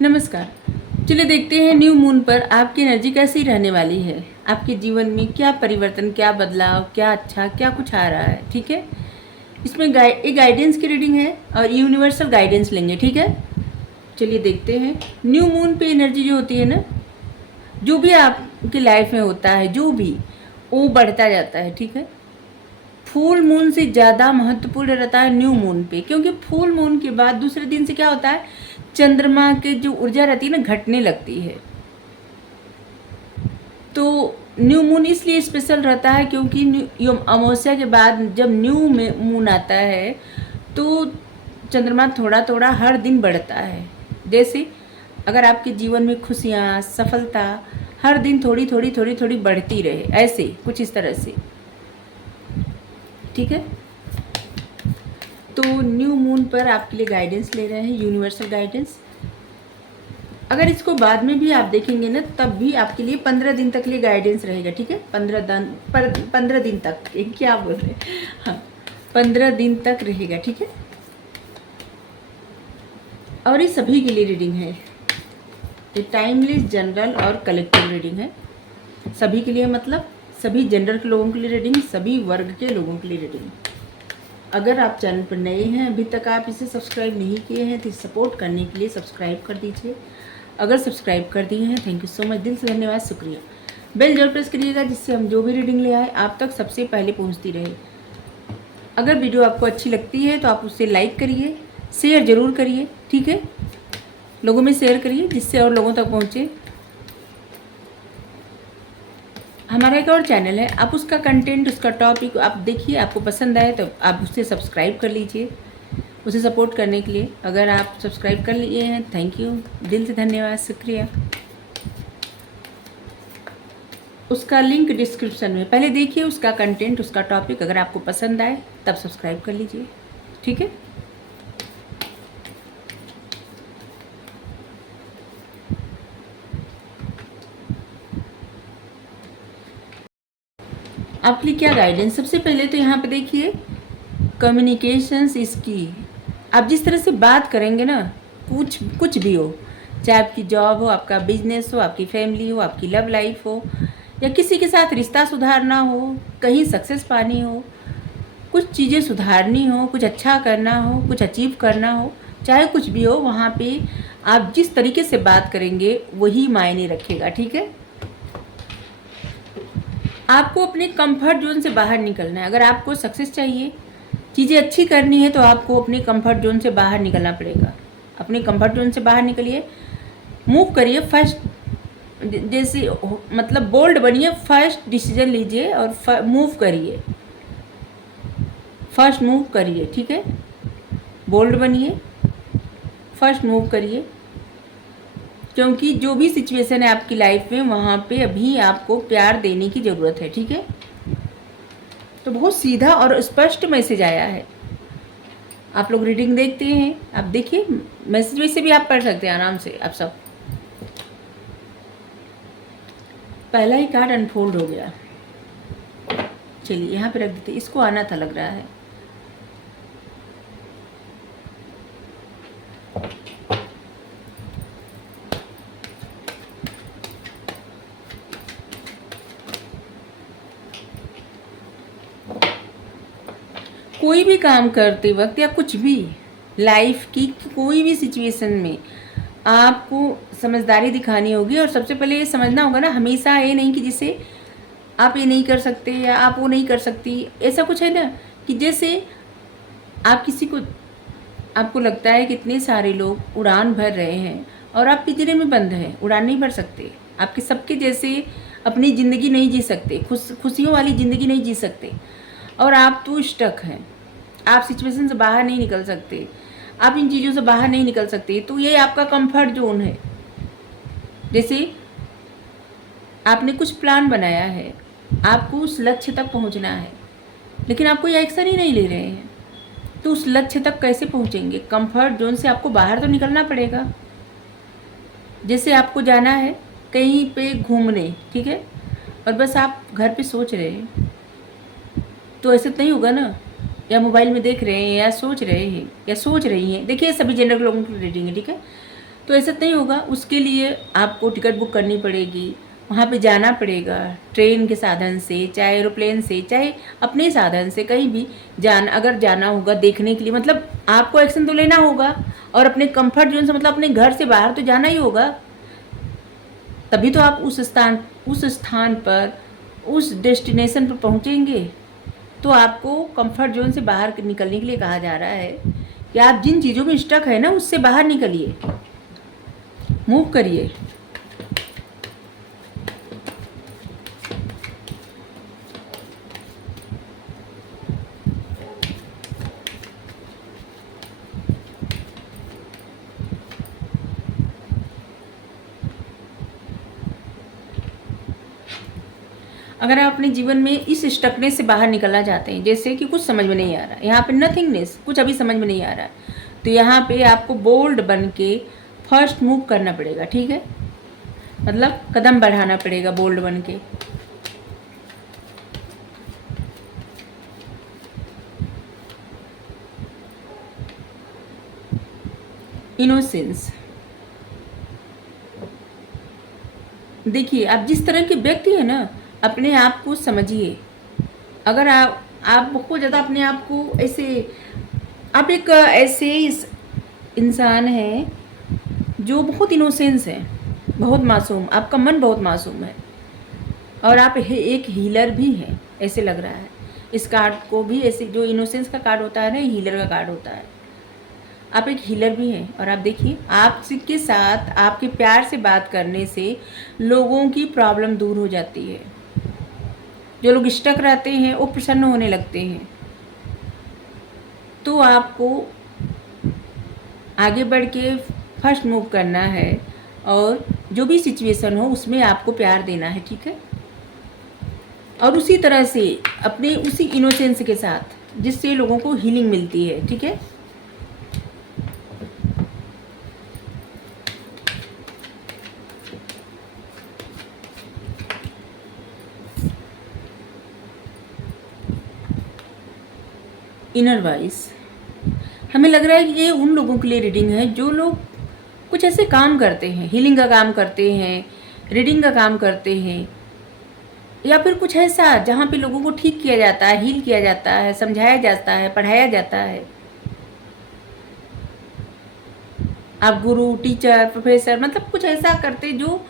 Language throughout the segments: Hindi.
नमस्कार। चलिए देखते हैं न्यू मून पर आपकी एनर्जी कैसी रहने वाली है। आपके जीवन में क्या परिवर्तन, क्या बदलाव, क्या अच्छा, क्या कुछ आ रहा है। ठीक है, इसमें एक गाइडेंस की रीडिंग है और यूनिवर्सल गाइडेंस लेंगे। ठीक है, चलिए देखते हैं। न्यू मून पे एनर्जी जो होती है ना, जो भी आपकी लाइफ में होता है, जो भी वो बढ़ता जाता है। ठीक है, फुल मून से ज़्यादा महत्वपूर्ण रहता है न्यू मून पे, क्योंकि फुल मून के बाद दूसरे दिन से क्या होता है, चंद्रमा की जो ऊर्जा रहती है ना, घटने लगती है। तो न्यू मून इसलिए स्पेशल रहता है क्योंकि अमावस्या के बाद जब न्यू मून आता है तो चंद्रमा थोड़ा थोड़ा हर दिन बढ़ता है। जैसे अगर आपके जीवन में खुशियाँ, सफलता हर दिन थोड़ी थोड़ी थोड़ी थोड़ी बढ़ती रहे, ऐसे कुछ इस तरह से। ठीक है, तो न्यू मून पर आपके लिए गाइडेंस ले रहे हैं, यूनिवर्सल गाइडेंस। अगर इसको बाद में भी आप देखेंगे ना, तब भी आपके लिए 15 दिन तक लिए गाइडेंस रहेगा। ठीक है, 15 दिन तक, क्या बोल रहे हैं, हाँ 15 दिन तक रहेगा। ठीक है, और ये सभी के लिए रीडिंग है। ये टाइमलेस, जनरल और कलेक्टिव रीडिंग है सभी के लिए, मतलब सभी जेंडर के लोगों के लिए रीडिंग, सभी वर्ग के लोगों के लिए रीडिंग। अगर आप चैनल पर नए हैं, अभी तक आप इसे सब्सक्राइब नहीं किए हैं, तो सपोर्ट करने के लिए सब्सक्राइब कर दीजिए। अगर सब्सक्राइब कर दिए हैं, थैंक यू सो मच, दिल से धन्यवाद, शुक्रिया। बेल जरूर प्रेस करिएगा, जिससे हम जो भी रीडिंग ले आए आप तक सबसे पहले पहुंचती रहे। अगर वीडियो आपको अच्छी लगती है तो आप उसे लाइक करिए, शेयर ज़रूर करिए। ठीक है, लोगों में शेयर करिए जिससे और लोगों तक पहुँचे। हमारा एक और चैनल है, आप उसका कंटेंट, उसका टॉपिक आप देखिए, आपको पसंद आए तो आप उससे सब्सक्राइब कर लीजिए, उसे सपोर्ट करने के लिए। अगर आप सब्सक्राइब कर लिए हैं, थैंक यू, दिल से धन्यवाद, शुक्रिया। उसका लिंक डिस्क्रिप्शन में, पहले देखिए उसका कंटेंट, उसका टॉपिक, अगर आपको पसंद आए तब सब्सक्राइब कर लीजिए। ठीक है, आपके लिए क्या गाइडेंस। सबसे पहले तो यहाँ पे देखिए, कम्युनिकेशंस इसकी, आप जिस तरह से बात करेंगे ना, कुछ भी हो, चाहे आपकी जॉब हो, आपका बिजनेस हो, आपकी फैमिली हो, आपकी लव लाइफ हो, या किसी के साथ रिश्ता सुधारना हो, कहीं सक्सेस पानी हो, कुछ चीज़ें सुधारनी हो, कुछ अच्छा करना हो, कुछ अचीव करना हो, चाहे कुछ भी हो, वहाँ पे आप जिस तरीके से बात करेंगे वही मायने रखेगा। ठीक है, आपको अपने कंफर्ट जोन से बाहर निकलना है। अगर आपको सक्सेस चाहिए, चीज़ें अच्छी करनी है, तो आपको अपने कंफर्ट जोन से बाहर निकलना पड़ेगा। अपने कंफर्ट जोन से बाहर निकलिए, मूव करिए, फर्स्ट जैसे मतलब बोल्ड बनिए, फर्स्ट डिसीजन लीजिए और मूव करिए, फर्स्ट मूव करिए। ठीक है, बोल्ड बनिए, फर्स्ट मूव करिए, क्योंकि जो भी सिचुएशन है आपकी लाइफ में, वहाँ पे अभी आपको प्यार देने की ज़रूरत है। ठीक है, तो बहुत सीधा और स्पष्ट मैसेज आया है। आप लोग रीडिंग देखते हैं, आप देखिए, मैसेज वैसे भी आप पढ़ सकते हैं आराम से आप सब। पहला ही कार्ड अनफोल्ड हो गया। चलिए यहाँ पे रख देते, इसको आना था लग रहा है। कोई भी काम करते वक्त या कुछ भी लाइफ की कोई भी सिचुएशन में आपको समझदारी दिखानी होगी, और सबसे पहले ये समझना होगा ना, हमेशा ये नहीं कि जिसे आप ये नहीं कर सकते या आप वो नहीं कर सकती, ऐसा कुछ है ना, कि जैसे आप किसी को, आपको लगता है कि इतने सारे लोग उड़ान भर रहे हैं और आप पिंजरे में बंद हैं, उड़ान नहीं भर सकते, आपके सबके जैसे अपनी ज़िंदगी नहीं जी सकते, खुशियों वाली ज़िंदगी नहीं जी सकते, और आप तो स्टक हैं, आप सिचुएशन से बाहर नहीं निकल सकते, आप इन चीज़ों से बाहर नहीं निकल सकते। तो ये आपका कंफर्ट जोन है। जैसे आपने कुछ प्लान बनाया है, आपको उस लक्ष्य तक पहुंचना है, लेकिन आप कोई एक्शन ही नहीं ले रहे हैं, तो उस लक्ष्य तक कैसे पहुंचेंगे। कंफर्ट जोन से आपको बाहर तो निकलना पड़ेगा। जैसे आपको जाना है कहीं पे घूमने, ठीक है, और बस आप घर पे सोच रहे हैं, तो ऐसे तो नहीं होगा ना, या मोबाइल में देख रहे हैं, या सोच रहे हैं, या सोच रही हैं। देखिए सभी जेंडर के लोगों की रीडिंग है। ठीक है, तो ऐसा नहीं होगा, उसके लिए आपको टिकट बुक करनी पड़ेगी, वहाँ पे जाना पड़ेगा, ट्रेन के साधन से, चाहे एरोप्लेन से, चाहे अपने साधन से, कहीं भी अगर जाना होगा देखने के लिए, मतलब आपको एक्शन तो लेना होगा और अपने कंफर्ट जोन से, मतलब अपने घर से बाहर तो जाना ही होगा। तभी तो आप उस स्थान पर, उस डेस्टिनेशन पर पहुँचेंगे। तो आपको कंफर्ट जोन से बाहर निकलने के लिए कहा जा रहा है कि आप जिन चीज़ों में स्टक है ना, उससे बाहर निकलिए, मूव करिए। अगर आप अपने जीवन में इस स्टकनेस से बाहर निकलना चाहते हैं, जैसे कि कुछ समझ में नहीं आ रहा है, यहाँ पे नथिंगनेस, कुछ अभी समझ में नहीं आ रहा है, तो यहाँ पे आपको बोल्ड बन के फर्स्ट मूव करना पड़ेगा, ठीक है? मतलब कदम बढ़ाना पड़ेगा बोल्ड बन के। इनोसेंस, देखिए आप जिस तरह के व्यक्ति हैं ना, अपने आप को समझिए। अगर आप बहुत ज़्यादा अपने आप को ऐसे, आप एक ऐसे इंसान हैं जो बहुत इनोसेंस है, बहुत मासूम, आपका मन बहुत मासूम है, और आप एक हीलर भी हैं, ऐसे लग रहा है। इस कार्ड को भी ऐसे, जो इनोसेंस का कार्ड होता है ना, हीलर का कार्ड होता है। आप एक हीलर भी हैं, और आप देखिए आपके साथ, आपके प्यार से बात करने से लोगों की प्रॉब्लम दूर हो जाती है। जो लोग स्टक रहते हैं वो प्रसन्न होने लगते हैं। तो आपको आगे बढ़ के फर्स्ट मूव करना है, और जो भी सिचुएशन हो उसमें आपको प्यार देना है, ठीक है? और उसी तरह से अपने उसी इनोसेंस के साथ, जिससे लोगों को हीलिंग मिलती है, ठीक है? इनर वॉइस, हमें लग रहा है कि ये उन लोगों के लिए रीडिंग है जो लोग कुछ ऐसे काम करते हैं, हीलिंग का काम करते हैं, रीडिंग का काम करते हैं, या फिर कुछ ऐसा जहाँ पे लोगों को ठीक किया जाता है, हील किया जाता है, समझाया जाता है, पढ़ाया जाता है। आप गुरु, टीचर, प्रोफेसर, मतलब कुछ ऐसा करते जो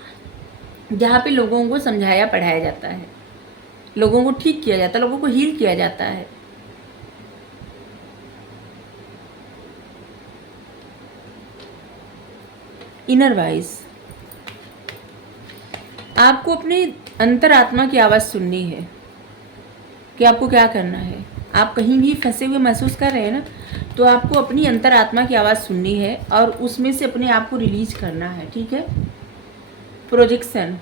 जहाँ पे लोगों को समझाया पढ़ाया जाता है, लोगों को ठीक किया जाता है, लोगों को हील किया जाता है। इनर वॉइस, आपको अपने अंतरात्मा की आवाज़ सुननी है कि आपको क्या करना है। आप कहीं भी फंसे हुए महसूस कर रहे हैं ना, तो आपको अपनी अंतरात्मा की आवाज़ सुननी है और उसमें से अपने आप को रिलीज करना है, ठीक है? प्रोजेक्शन,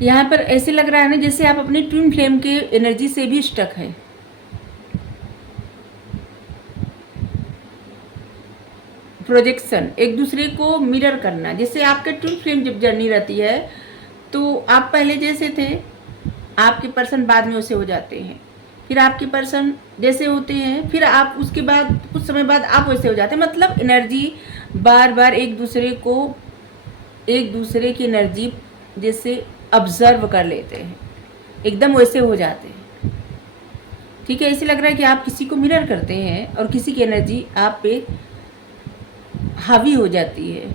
यहाँ पर ऐसे लग रहा है ना जैसे आप अपनी ट्विन फ्लेम के एनर्जी से भी स्टक है। प्रोजेक्शन, एक दूसरे को मिरर करना, जैसे आपके ट्विन फ्लेम जब जर्नी रहती है तो आप पहले जैसे थे, आपके पर्सन बाद में वैसे हो जाते हैं, फिर आपके पर्सन जैसे होते हैं, फिर आप उसके बाद कुछ समय बाद आप वैसे हो जाते हैं। मतलब एनर्जी बार बार एक दूसरे की एनर्जी जैसे ऑब्जर्व कर लेते हैं, एकदम वैसे हो जाते हैं, ठीक है? ऐसे लग रहा है कि आप किसी को मिरर करते हैं और किसी की एनर्जी आप पे हावी हो जाती है,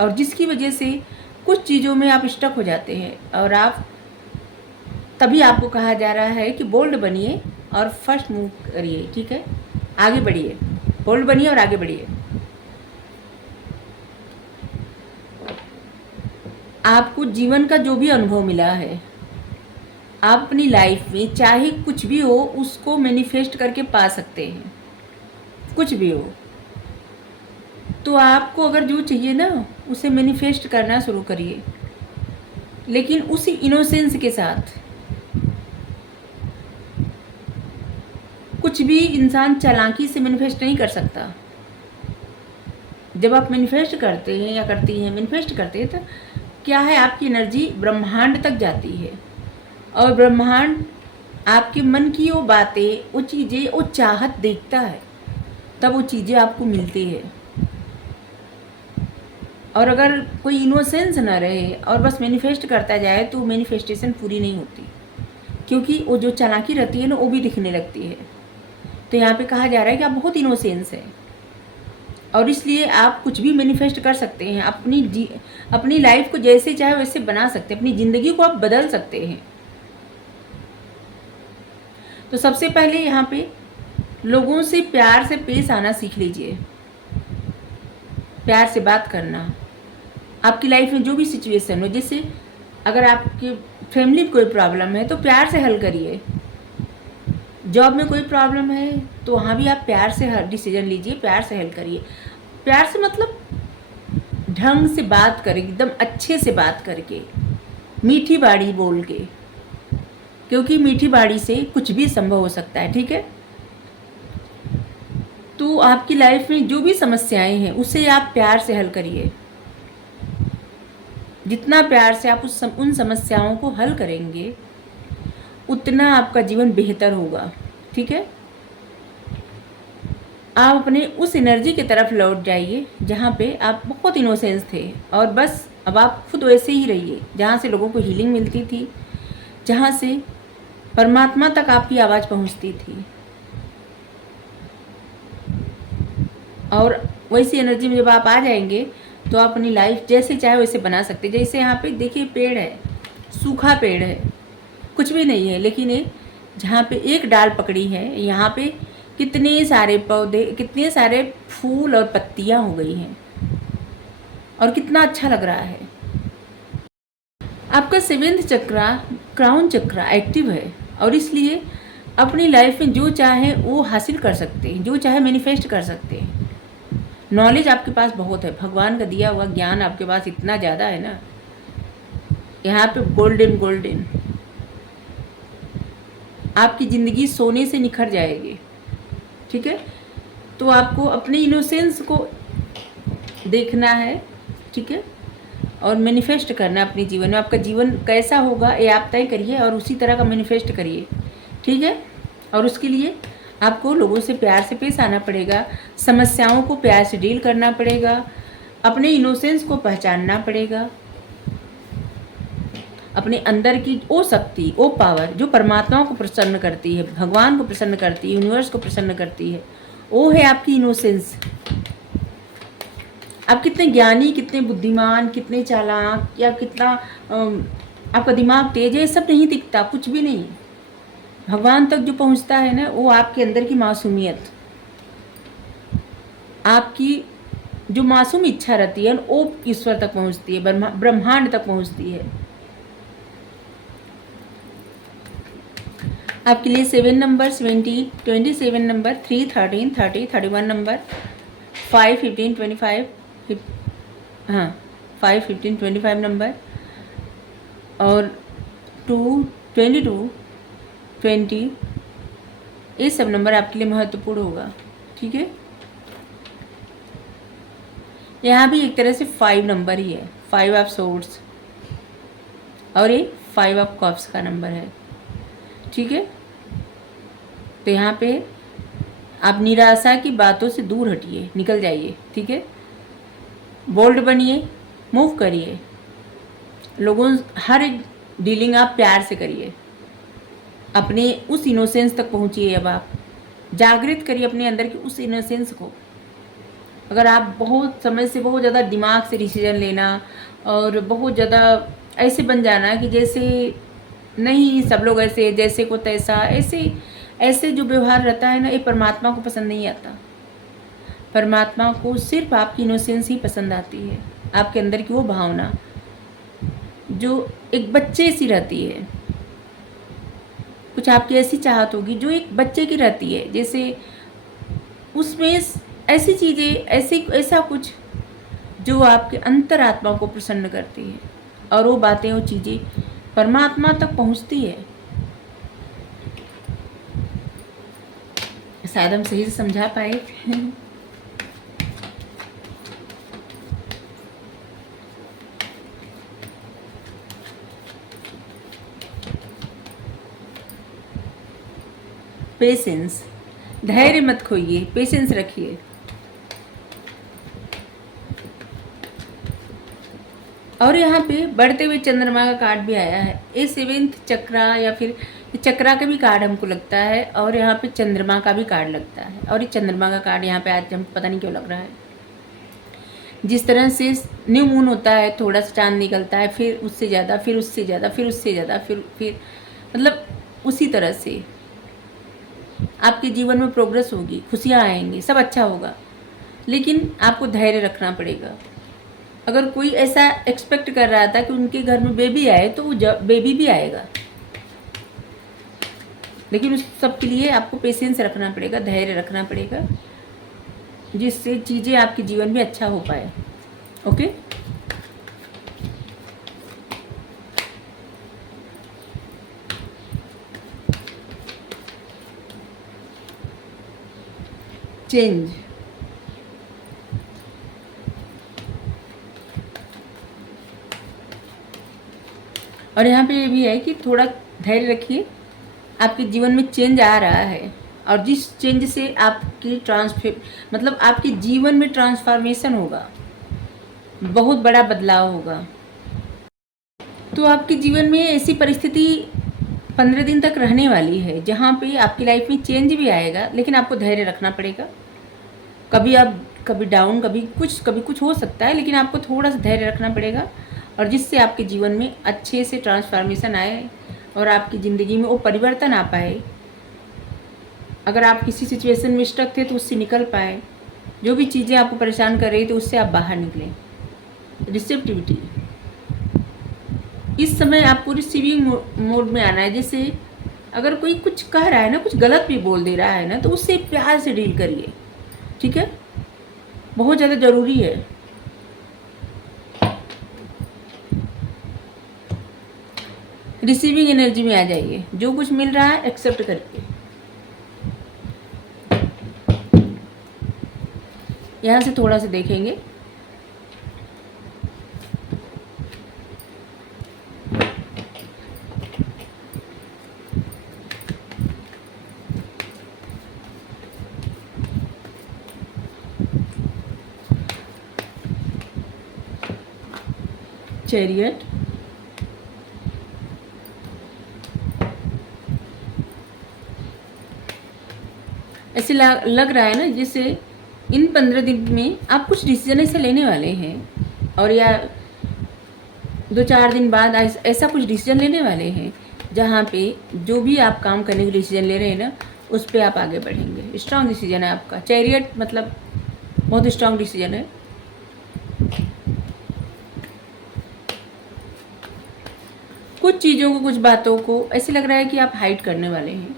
और जिसकी वजह से कुछ चीज़ों में आप स्टक हो जाते हैं, और आप तभी आपको कहा जा रहा है कि बोल्ड बनिए और फर्स्ट मूव करिए, ठीक है? आगे बढ़िए, बोल्ड बनिए और आगे बढ़िए। आपको जीवन का जो भी अनुभव मिला है, आप अपनी लाइफ में चाहे कुछ भी हो उसको मैनिफेस्ट करके पा सकते हैं, कुछ भी हो। तो आपको अगर जो चाहिए ना उसे मैनिफेस्ट करना शुरू करिए, लेकिन उसी इनोसेंस के साथ। कुछ भी इंसान चालाकी से मैनिफेस्ट नहीं कर सकता। जब आप मैनिफेस्ट करते हैं या करती हैं, मैनिफेस्ट करते हैं, तो क्या है, आपकी एनर्जी ब्रह्मांड तक जाती है और ब्रह्मांड आपके मन की वो बातें, वो चीज़ें, वो चाहत देखता है, तब वो चीज़ें आपको मिलती है। और अगर कोई इनोसेंस ना रहे और बस मैनिफेस्ट करता जाए तो मैनिफेस्टेशन पूरी नहीं होती, क्योंकि वो जो चालाकी रहती है ना, वो भी दिखने लगती है। तो यहाँ पे कहा जा रहा है कि आप बहुत इनोसेंस है और इसलिए आप कुछ भी मैनिफेस्ट कर सकते हैं। अपनी लाइफ को जैसे चाहे वैसे बना सकते हैं, अपनी ज़िंदगी को आप बदल सकते हैं। तो सबसे पहले यहाँ पे लोगों से प्यार से पेश आना सीख लीजिए, प्यार से बात करना। आपकी लाइफ में जो भी सिचुएशन हो, जैसे अगर आपकी फैमिली में कोई प्रॉब्लम है तो प्यार से हल करिए। जॉब में कोई प्रॉब्लम है तो वहाँ भी आप प्यार से हर डिसीजन लीजिए, प्यार से हल करिए। प्यार से मतलब ढंग से बात करें, एकदम अच्छे से बात करके, मीठी बाड़ी बोल के, क्योंकि मीठी बाड़ी से कुछ भी संभव हो सकता है। ठीक है, तो आपकी लाइफ में जो भी समस्याएं हैं उसे आप प्यार से हल करिए। जितना प्यार से आप उन समस्याओं को हल करेंगे उतना आपका जीवन बेहतर होगा। ठीक है, आप अपने उस एनर्जी की तरफ लौट जाइए जहाँ पे आप बहुत इनोसेंस थे और बस अब आप खुद वैसे ही रहिए, जहाँ से लोगों को हीलिंग मिलती थी, जहाँ से परमात्मा तक आपकी आवाज़ पहुँचती थी। और वैसी एनर्जी में जब आप आ जाएंगे तो आप अपनी लाइफ जैसे चाहे वैसे बना सकते। जैसे यहाँ पे देखिए, पेड़ है, सूखा पेड़ है, कुछ भी नहीं है, लेकिन ये जहाँ पे एक डाल पकड़ी है, यहाँ पे कितने सारे पौधे, कितने सारे फूल और पत्तियाँ हो गई हैं और कितना अच्छा लग रहा है। आपका 7th चक्रा, क्राउन चक्रा एक्टिव है और इसलिए अपनी लाइफ में जो चाहे वो हासिल कर सकते हैं, जो चाहे मैनिफेस्ट कर सकते हैं। नॉलेज आपके पास बहुत है, भगवान का दिया हुआ ज्ञान आपके पास इतना ज़्यादा है ना, यहाँ पे गोल्डन गोल्डन आपकी ज़िंदगी सोने से निखर जाएगी। ठीक है, तो आपको अपने इनोसेंस को देखना है। ठीक है, और मैनिफेस्ट करना अपने जीवन में। आपका जीवन कैसा होगा ये आप तय करिए और उसी तरह का मैनिफेस्ट करिए। ठीक है, और उसके लिए आपको लोगों से प्यार से पेश आना पड़ेगा, समस्याओं को प्यार से डील करना पड़ेगा, अपने इनोसेंस को पहचानना पड़ेगा, अपने अंदर की वो शक्ति, वो पावर जो परमात्मा को प्रसन्न करती है, भगवान को प्रसन्न करती है, यूनिवर्स को प्रसन्न करती है, वो है आपकी इनोसेंस। आप कितने ज्ञानी, कितने बुद्धिमान, कितने चालाक या कितना आपका दिमाग तेज है, ये सब नहीं दिखता, कुछ भी नहीं। भगवान तक जो पहुंचता है ना, वो आपके अंदर की मासूमियत, आपकी जो मासूम इच्छा रहती है वो ईश्वर तक पहुंचती है, ब्रह्मांड तक पहुंचती है। आपके लिए 7 नंबर, 70, 27 नंबर, 3, 13, 30, 31 नंबर, 5, 15, 25, हाँ 5, 15, 25 नंबर और 2, 22, 20, ये सब नंबर आपके लिए महत्वपूर्ण होगा। ठीक है, यहाँ भी एक तरह से 5 नंबर ही है, 5 ऑफ सोर्ड्स, और ये 5 ऑफ कप्स का नंबर है। ठीक है, तो यहाँ पे आप निराशा की बातों से दूर हटिए, निकल जाइए। ठीक है, बोल्ड बनिए, मूव करिए, लोगों हर एक डीलिंग आप प्यार से करिए, अपने उस इनोसेंस तक पहुँचिए। अब आप जागृत करिए अपने अंदर की उस इनोसेंस को। अगर आप बहुत समय से बहुत ज़्यादा दिमाग से डिसीजन लेना और बहुत ज़्यादा ऐसे बन जाना कि जैसे नहीं सब लोग ऐसे, जैसे को तैसा, ऐसे जो व्यवहार रहता है ना, ये परमात्मा को पसंद नहीं आता। परमात्मा को सिर्फ आपकी इनोसेंस ही पसंद आती है, आपके अंदर की वो भावना जो एक बच्चे सी रहती है। कुछ आपकी ऐसी चाहत होगी जो एक बच्चे की रहती है, जैसे उसमें ऐसी चीज़ें, ऐसा कुछ जो आपके अंतरात्मा को प्रसन्न करती है और वो बातें, वो चीज़ें परमात्मा तक पहुंचती है। शायद हम सही से समझा पाए। पेशेंस, धैर्य मत खोइए, पेशेंस रखिए। और यहाँ पे बढ़ते हुए चंद्रमा का कार्ड भी आया है। ए सेवेंथ चक्रा या फिर चक्रा का भी कार्ड हमको लगता है, और यहाँ पे चंद्रमा का भी कार्ड लगता है। और ये चंद्रमा का कार्ड यहाँ पे आज हमको पता नहीं क्यों लग रहा है। जिस तरह से न्यू मून होता है, थोड़ा सा चांद निकलता है, फिर उससे ज़्यादा, फिर उससे ज़्यादा, फिर उससे ज़्यादा, फिर मतलब उसी तरह से आपके जीवन में प्रोग्रेस होगी, खुशियाँ आएंगी, सब अच्छा होगा। लेकिन आपको धैर्य रखना पड़ेगा। अगर कोई ऐसा एक्सपेक्ट कर रहा था कि उनके घर में बेबी आए, तो वो बेबी भी आएगा, लेकिन उस सब के लिए आपको पेशेंस रखना पड़ेगा, धैर्य रखना पड़ेगा, जिससे चीज़ें आपके जीवन में अच्छा हो पाए। Okay, change. और यहाँ पे ये भी है कि थोड़ा धैर्य रखिए, आपके जीवन में चेंज आ रहा है, और जिस चेंज से आपकी मतलब आपके जीवन में ट्रांसफॉर्मेशन होगा, बहुत बड़ा बदलाव होगा। तो आपके जीवन में ऐसी परिस्थिति 15 दिन तक रहने वाली है जहाँ पे आपकी लाइफ में चेंज भी आएगा, लेकिन आपको धैर्य रखना पड़ेगा। कभी डाउन, कभी कुछ हो सकता है, लेकिन आपको थोड़ा सा धैर्य रखना पड़ेगा, और जिससे आपके जीवन में अच्छे से ट्रांसफॉर्मेशन आए और आपकी ज़िंदगी में वो परिवर्तन आ पाए। अगर आप किसी सिचुएशन में स्टक थे तो उससे निकल पाए, जो भी चीज़ें आपको परेशान कर रही थी उससे आप बाहर निकलें। रिसेप्टिविटी, इस समय आपको रिसीविंग मोड में आना है। जैसे अगर कोई कुछ कह रहा है ना, कुछ गलत भी बोल दे रहा है ना, तो उससे प्यार से डील करिए, ठीक है, बहुत ज़्यादा ज़रूरी है। रिसीविंग एनर्जी में आ जाइए, जो कुछ मिल रहा है एक्सेप्ट करके। यहाँ से थोड़ा सा देखेंगे, चैरियट, ऐसे लग रहा है ना जैसे इन 15 दिन में आप कुछ डिसीजन ऐसे लेने वाले हैं, और या 2-4 दिन बाद ऐसा कुछ डिसीजन लेने वाले हैं जहाँ पे जो भी आप काम करने के डिसीजन ले रहे हैं ना, उस पर आप आगे बढ़ेंगे। स्ट्रांग डिसीजन है आपका। चैरियट मतलब बहुत स्ट्रांग डिसीजन है। कुछ चीज़ों को, कुछ बातों को ऐसे लग रहा है कि आप हाइड करने वाले हैं।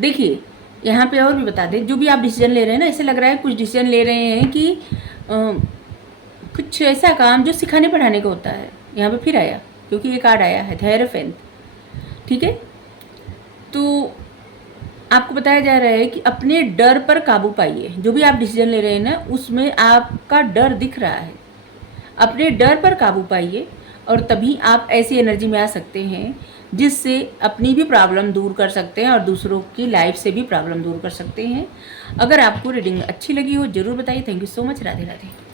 देखिए यहाँ पे और भी बता दें, जो भी आप डिसीजन ले रहे हैं ना, ऐसे लग रहा है कुछ डिसीजन ले रहे हैं कि कुछ ऐसा काम जो सिखाने पढ़ाने का होता है। यहाँ पे फिर आया, क्योंकि ये कार्ड आया है धैर्य, ठीक है। तो आपको बताया जा रहा है कि अपने डर पर काबू पाइए। जो भी आप डिसीजन ले रहे हैं ना, उसमें आपका डर दिख रहा है, अपने डर पर काबू पाइए, और तभी आप ऐसी एनर्जी में आ सकते हैं जिससे अपनी भी प्रॉब्लम दूर कर सकते हैं और दूसरों की लाइफ से भी प्रॉब्लम दूर कर सकते हैं। अगर आपको रीडिंग अच्छी लगी हो ज़रूर बताइए। Thank you so much. Radhe Radhe.